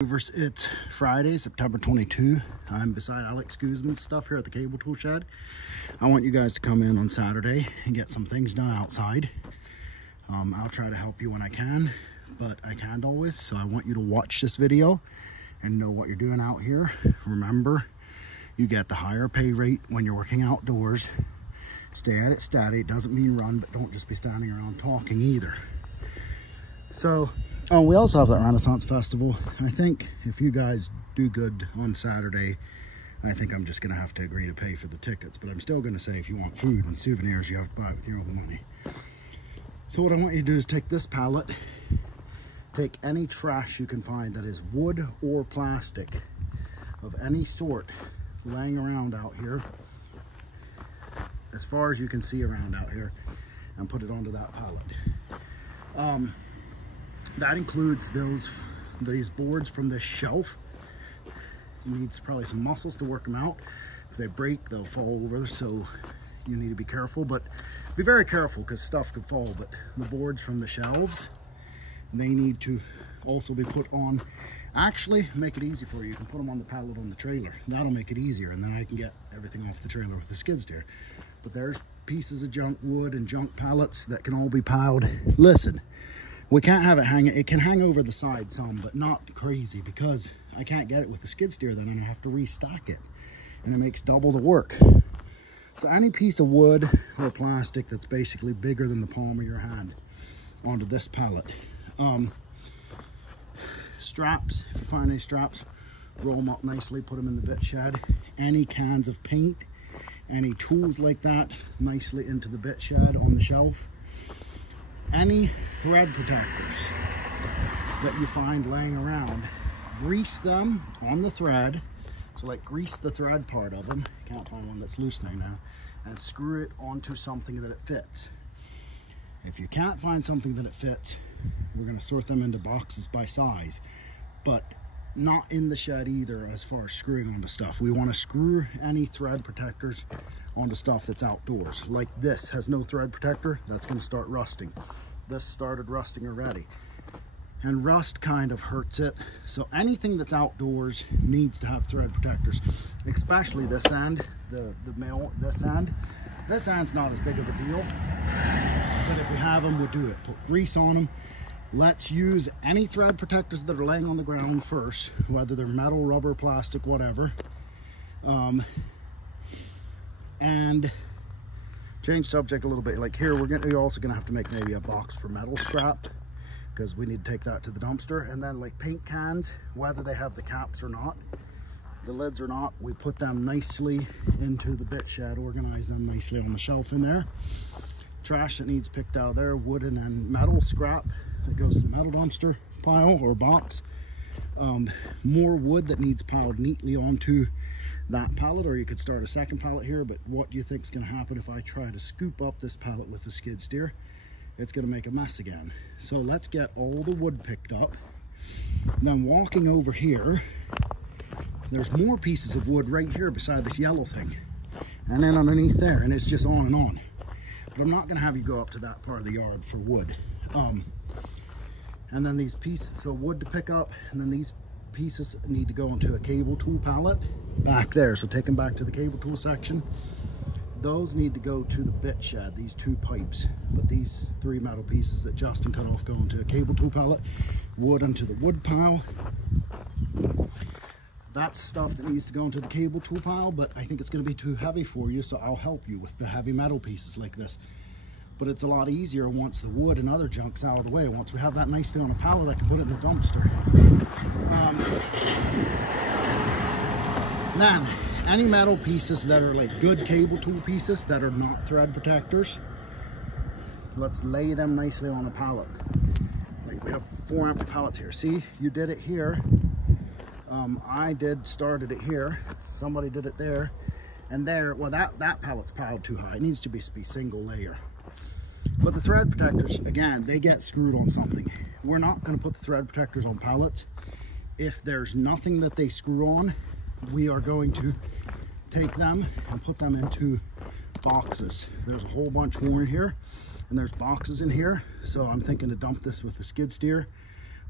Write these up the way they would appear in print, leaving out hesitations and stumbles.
It's Friday, September 22. I'm beside Alex Guzman's stuff here at the cable tool shed. I want you guys to come in on Saturday and get some things done outside. I'll try to help you when I can, but I can't always. So I want you to watch this video and know what you're doing out here. Remember, you get the higher pay rate when you're working outdoors. Stay at it steady. It doesn't mean run, but don't just be standing around talking either. So, we also have that Renaissance Festival. I think if you guys do good on Saturday, I think I'm just going to have to agree to pay for the tickets. But I'm still going to say if you want food and souvenirs, you have to buy it with your own money. So what I want you to do is take this pallet, take any trash you can find that is wood or plastic of any sort laying around out here, as far as you can see around out here, and put it onto that pallet. That includes these boards from this shelf. It needs probably some muscles to work them out. If they break, they'll fall over, so you need to be careful, but be very careful because stuff could fall. But the boards from the shelves, they need to also be put on. Actually, make it easy for you. You can put them on the pallet on the trailer. That'll make it easier, and then I can get everything off the trailer with the skid steer. But there's pieces of junk wood and junk pallets that can all be piled. Listen, we can't have it hanging. It can hang over the side some, but not crazy, because I can't get it with the skid steer. Then I'm gonna have to restock it, and it makes double the work. So any piece of wood or plastic that's basically bigger than the palm of your hand onto this pallet. Straps, if you find any straps, roll them up nicely, put them in the bit shed. Any cans of paint, any tools like that, nicely into the bit shed on the shelf. Any thread protectors that you find laying around, grease them on the thread. So like grease the thread part of them, can't find one that's loosening now, and screw it onto something that it fits. If you can't find something that it fits, we're going to sort them into boxes by size, but not in the shed either as far as screwing onto stuff. We want to screw any thread protectors onto stuff that's outdoors. Like this has no thread protector, that's going to start rusting. This started rusting already, and rust kind of hurts it. So anything that's outdoors needs to have thread protectors, especially this end, this end. This end's not as big of a deal, but if we have them, we'll do it. Put grease on them. Let's use any thread protectors that are laying on the ground first, whether they're metal, rubber, plastic, whatever. And change subject a little bit. Like here, we're also gonna have to make maybe a box for metal scrap, because we need to take that to the dumpster. And then like paint cans, whether they have the caps or not, the lids or not, we put them nicely into the bit shed, organize them nicely on the shelf in there. Trash that needs picked out there, wooden and metal scrap that goes to the metal dumpster pile or box. More wood that needs piled neatly onto that pallet, or you could start a second pallet here. But what do you think is going to happen if I try to scoop up this pallet with the skid steer? It's going to make a mess again. So let's get all the wood picked up. Then walking over here, there's more pieces of wood right here beside this yellow thing, and then underneath there, and it's just on and on. But I'm not going to have you go up to that part of the yard for wood. And then these pieces, so wood to pick up, and then these pieces need to go into a cable tool pallet back there. So take them back to the cable tool section. Those need to go to the bit shed, these two pipes. But these three metal pieces that Justin cut off go into a cable tool pallet. Wood into the wood pile. That's stuff that needs to go into the cable tool pile, but I think it's going to be too heavy for you, so I'll help you with the heavy metal pieces like this. But it's a lot easier once the wood and other junk's out of the way. Once we have that nicely on a pallet, I can put it in the dumpster. Then, any metal pieces that are like good cable tool pieces that are not thread protectors, let's lay them nicely on a pallet. Like we have 4 empty pallets here. See, you did it here. I started it here. Somebody did it there. And there, well, that pallet's piled too high. It needs to be single layer. But the thread protectors, again, they get screwed on something. We're not going to put the thread protectors on pallets. If there's nothing that they screw on, we are going to take them and put them into boxes. There's a whole bunch more in here, and there's boxes in here. So I'm thinking to dump this with the skid steer.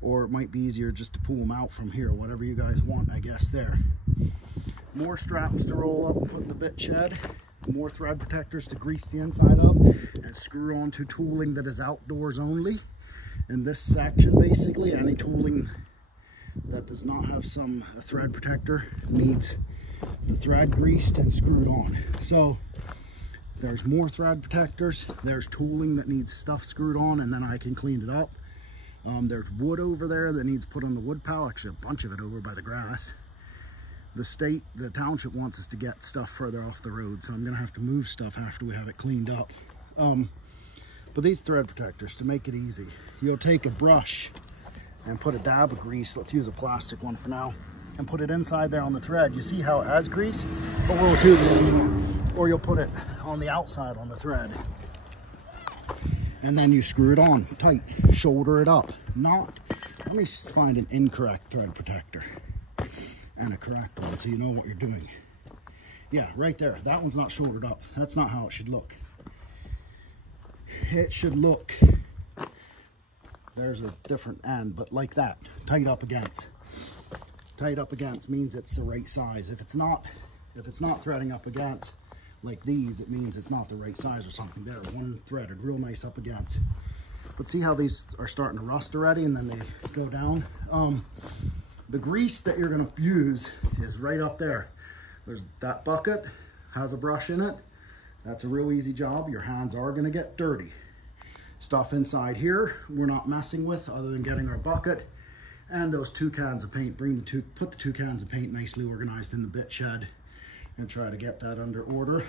or it might be easier just to pull them out from here, whatever you guys want, I guess. There. More straps to roll up and put in the bit shed, more thread protectors to grease the inside of, and screw onto tooling that is outdoors only. In this section, basically, any tooling that does not have a thread protector needs the thread greased and screwed on. So there's more thread protectors, there's tooling that needs stuff screwed on, and then I can clean it up. There's wood over there that needs put on the wood pile, actually a bunch of it over by the grass. The township wants us to get stuff further off the road, so I'm gonna have to move stuff after we have it cleaned up. But these thread protectors, to make it easy, you'll take a brush and put a dab of grease, let's use a plastic one for now, and put it inside there on the thread. You see how it has grease? Or you'll put it on the outside on the thread. And then you screw it on tight, shoulder it up. Let me just find an incorrect thread protector and a correct one so you know what you're doing. Yeah, right there. That one's not shouldered up. That's not how it should look. It should look, there's a different end, but like that, tight up against. Tight up against means it's the right size. If it's not threading up against like these, it means it's not the right size or something. There, one threaded real nice up against. But see how these are starting to rust already and then they go down? The grease that you're gonna use is right up there. There's that bucket, has a brush in it. That's a real easy job. Your hands are gonna get dirty. Stuff inside here, we're not messing with other than getting our bucket and those 2 cans of paint. Put the 2 cans of paint nicely organized in the bit shed and try to get that under order.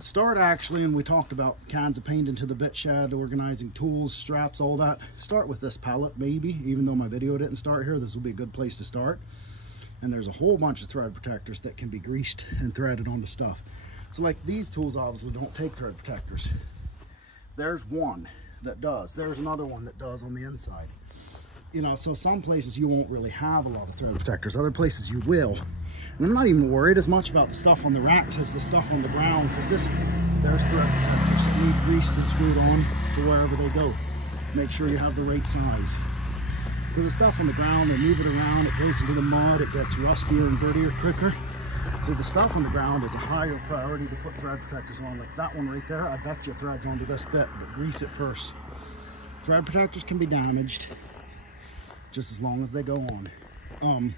Start actually, and we talked about cans of paint into the bit shed, organizing tools, straps, all that. Start with this pallet maybe, even though my video didn't start here, this will be a good place to start. And there's a whole bunch of thread protectors that can be greased and threaded onto stuff. So like these tools obviously don't take thread protectors. There's one that does. There's another one that does on the inside. You know, so some places you won't really have a lot of thread protectors. Other places you will. And I'm not even worried as much about the stuff on the racks as the stuff on the ground, because there's thread protectors that need greased and screwed on to wherever they go. Make sure you have the right size. Because the stuff on the ground, they move it around, it goes into the mud, it gets rustier and dirtier quicker. So the stuff on the ground is a higher priority to put thread protectors on. Like that one right there, I bet you threads onto this bit, but grease it first. Thread protectors can be damaged just as long as they go on.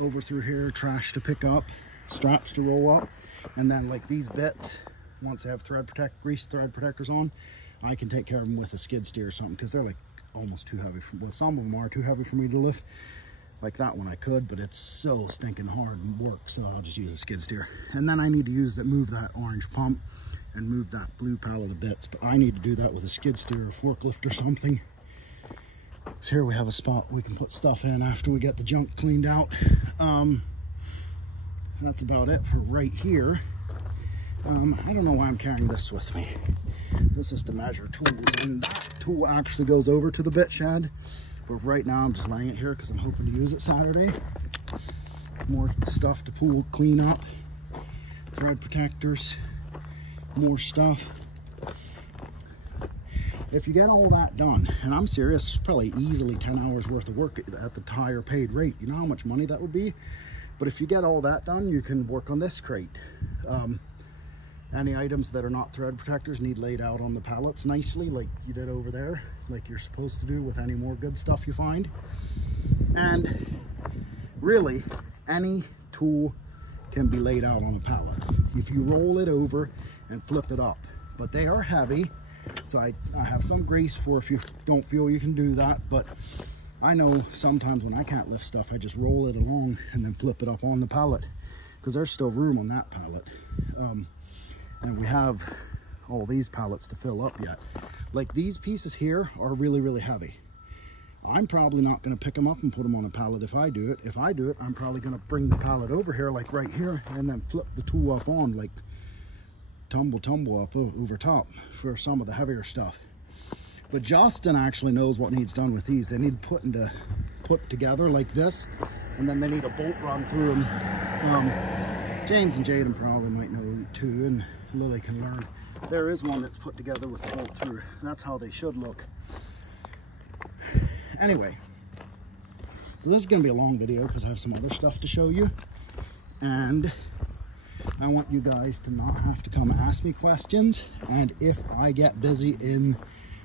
Over through here, trash to pick up, straps to roll up, and then like these bits, once they have grease thread protectors on, I can take care of them with a skid steer or something, because they're like almost too heavy well, some of them are too heavy for me to lift. Like that one I could, but it's so stinking hard and work, so I'll just use a skid steer. And then I need to move that orange pump and move that blue pallet of bits, but I need to do that with a skid steer or forklift or something. So here we have a spot we can put stuff in after we get the junk cleaned out. That's about it for right here. I don't know why I'm carrying this with me. This is to measure tools, and that tool actually goes over to the bit shed. But right now I'm just laying it here because I'm hoping to use it Saturday. More stuff to pull, clean up, thread protectors, more stuff. If you get all that done, and I'm serious, probably easily 10 hours worth of work at the higher paid rate. You know how much money that would be? But if you get all that done, you can work on this crate. Any items that are not thread protectors need laid out on the pallets nicely, like you did over there, like you're supposed to do with any more good stuff you find. And really, any tool can be laid out on a pallet if you roll it over and flip it up. But they are heavy, so I have some grease for if you don't feel you can do that. But I know sometimes when I can't lift stuff, I just roll it along and then flip it up on the pallet, because there's still room on that pallet. And we have all these pallets to fill up yet. Like these pieces here are really, really heavy. I'm probably not going to pick them up and put them on a pallet if I do it. If I do it, I'm probably going to bring the pallet over here, like right here, and then flip the tool up on, like tumble up over top for some of the heavier stuff. But Justin actually knows what needs done with these. They need put together like this, and then they need a bolt run through them. James and Jaden probably might know too, and Lily can learn. There is one that's put together with a bolt through. That's how they should look. Anyway, so this is going to be a long video because I have some other stuff to show you. And I want you guys to not have to come ask me questions. And if I get busy in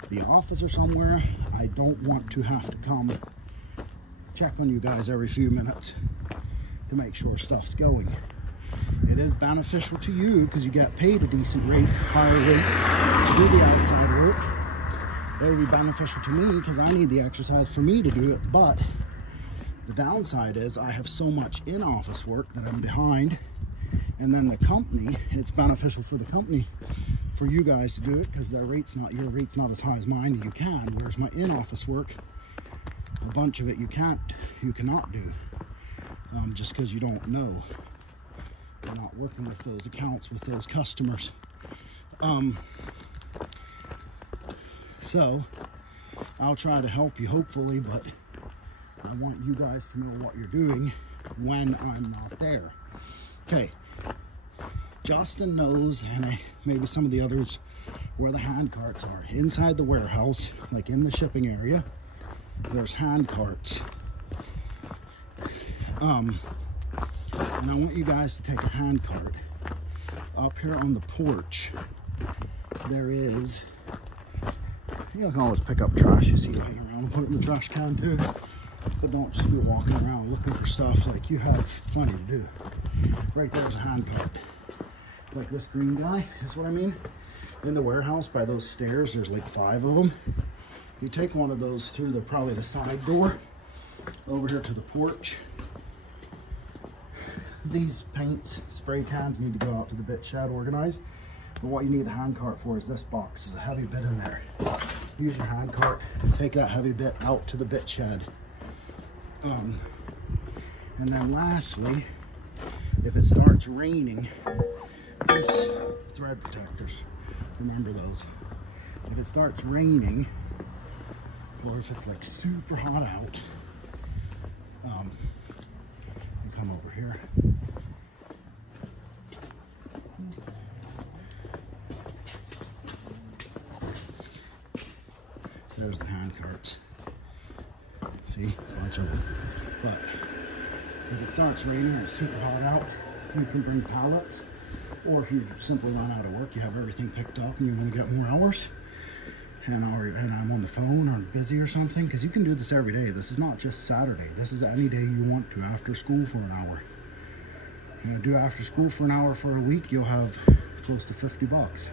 the office or somewhere, I don't want to have to come check on you guys every few minutes to make sure stuff's going. It is beneficial to you because you get paid a decent rate, higher rate to do the outside work. That would be beneficial to me because I need the exercise for me to do it. But the downside is I have so much in-office work that I'm behind. And then the company, it's beneficial for the company for you guys to do it because your rate's not as high as mine, and you can. Whereas my in-office work, a bunch of it you cannot do just because you don't know. You're not working with those accounts, with those customers. So I'll try to help you hopefully, but I want you guys to know what you're doing when I'm not there. Okay, Justin knows, and maybe some of the others, where the hand carts are. Inside the warehouse, like in the shipping area, there's hand carts. And I want you guys to take a hand cart. Up here on the porch, there is, you can always pick up trash you see laying around and put it in the trash can too. But don't just be walking around looking for stuff. Like, you have plenty to do. Right there's a hand cart. Like this green guy, is what I mean. In the warehouse by those stairs, there's like 5 of them. You take one of those through probably the side door over here to the porch. These paints, spray cans need to go out to the bit shed organized. But what you need the hand cart for is this box. There's a heavy bit in there. Use your hand cart, take that heavy bit out to the bit shed. And then lastly, if it starts raining, there's thread protectors. Remember those. If it starts raining, or if it's like super hot out, you come over here. There's the hand carts. See, a bunch of them. But if it starts raining and it's super hot out, you can bring pallets. Or if you simply run out of work, you have everything picked up and you want to get more hours, and I'm on the phone or busy or something, because you can do this every day. This is not just Saturday. This is any day you want to, after school for an hour. You know, do after school for an hour for a week, you'll have close to 50 bucks.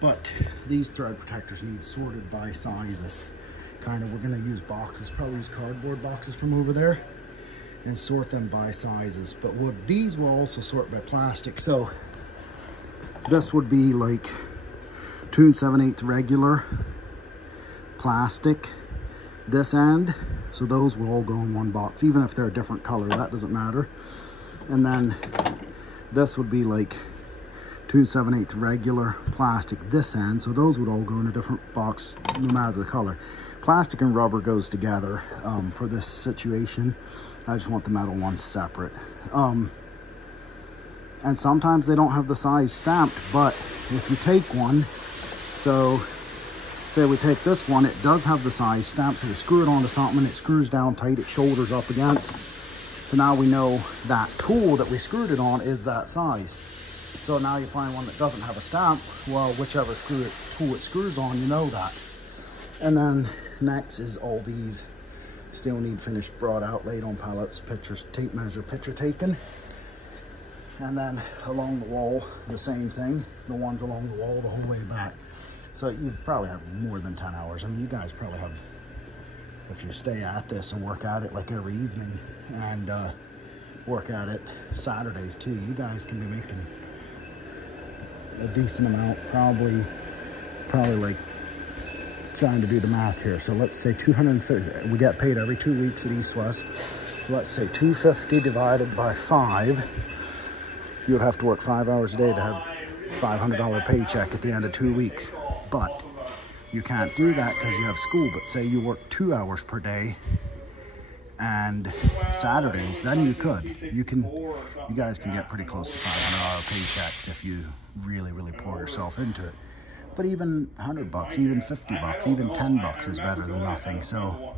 But these thread protectors need sorted by sizes. We're going to use boxes, probably use cardboard boxes from over there, and sort them by sizes. But these will also sort by plastic. So this would be like 2 7/8 regular plastic this end. So those will all go in one box, even if they're a different color, that doesn't matter. And then this would be like 2 7/8 regular plastic this end. So those would all go in a different box, no matter the color. Plastic and rubber goes together for this situation. I just want the metal ones separate. And sometimes they don't have the size stamped, but if you take one, so say we take this one, it does have the size stamped, so we screw it onto something and it screws down tight, it shoulders up against. So now we know that tool that we screwed it on is that size. So now you find one that doesn't have a stamp, well, whichever tool it screws on, you know that. And then next is all these still need finished, brought out, laid on pallets, pictures, tape measure, picture taken. And then along the wall, the same thing, the ones along the wall the whole way back. So you probably have more than 10 hours. I mean, you guys probably have, if you stay at this and work at it like every evening and work at it Saturdays too, you guys can be making a decent amount, probably like, trying to do the math here. So let's say 250, we get paid every 2 weeks at East West. So let's say 250 divided by 5. You would have to work 5 hours a day to have $500 paycheck at the end of 2 weeks. But you can't do that because you have school. But say you work 2 hours per day and Saturdays, then you guys can get pretty close to $500 paychecks if you really pour yourself into it. But even $100, even $50, even $10 is better than nothing. So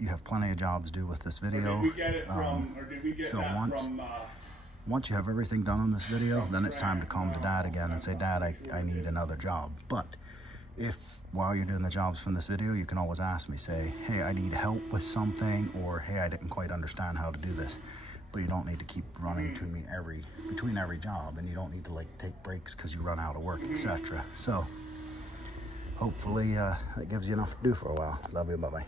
you have plenty of jobs to do with this video. So once you have everything done on this video, then it's time to come to Dad again and say, Dad, I need another job. But if while you're doing the jobs from this video, you can always ask me, say, hey, I need help with something, or hey, I didn't quite understand how to do this. But you don't need to keep running to me between every job, and you don't need to like take breaks because you run out of work, etc. So hopefully that gives you enough to do for a while. Love you, bye-bye.